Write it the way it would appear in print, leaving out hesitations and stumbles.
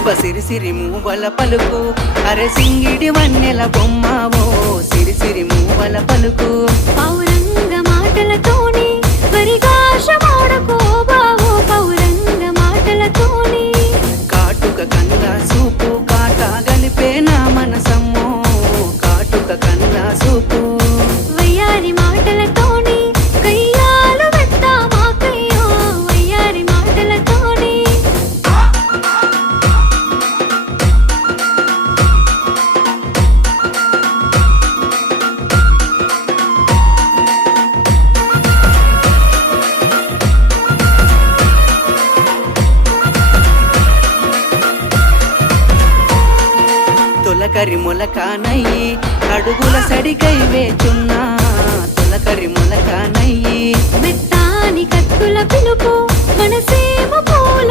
అబ్బ సిరి సిరి మూవల పలుకు అరే సింగిడి వన్నెల బొమ్మవో సిరి సిరి మూవల పలుకు పౌరంగ మాటలతోని పరిగాశమాడకో బావో పౌరంగ మాటలతోని కాటుక కన్నా సూపు కాటా గలిపే నా మనసమ్మో కాటుక కన్నా సూపు వయ్యారి మాటలతోని కయ్యాలు వెత్తామా కయ్యో వయ్యారి మాటలతోని తొలకరి మొలకానయ్యి అడుగుల సడికై వేచున్నా తొలకరి మొలకానయ్యి మెత్తాని కత్తుల పిలుపు మనసేమ పూల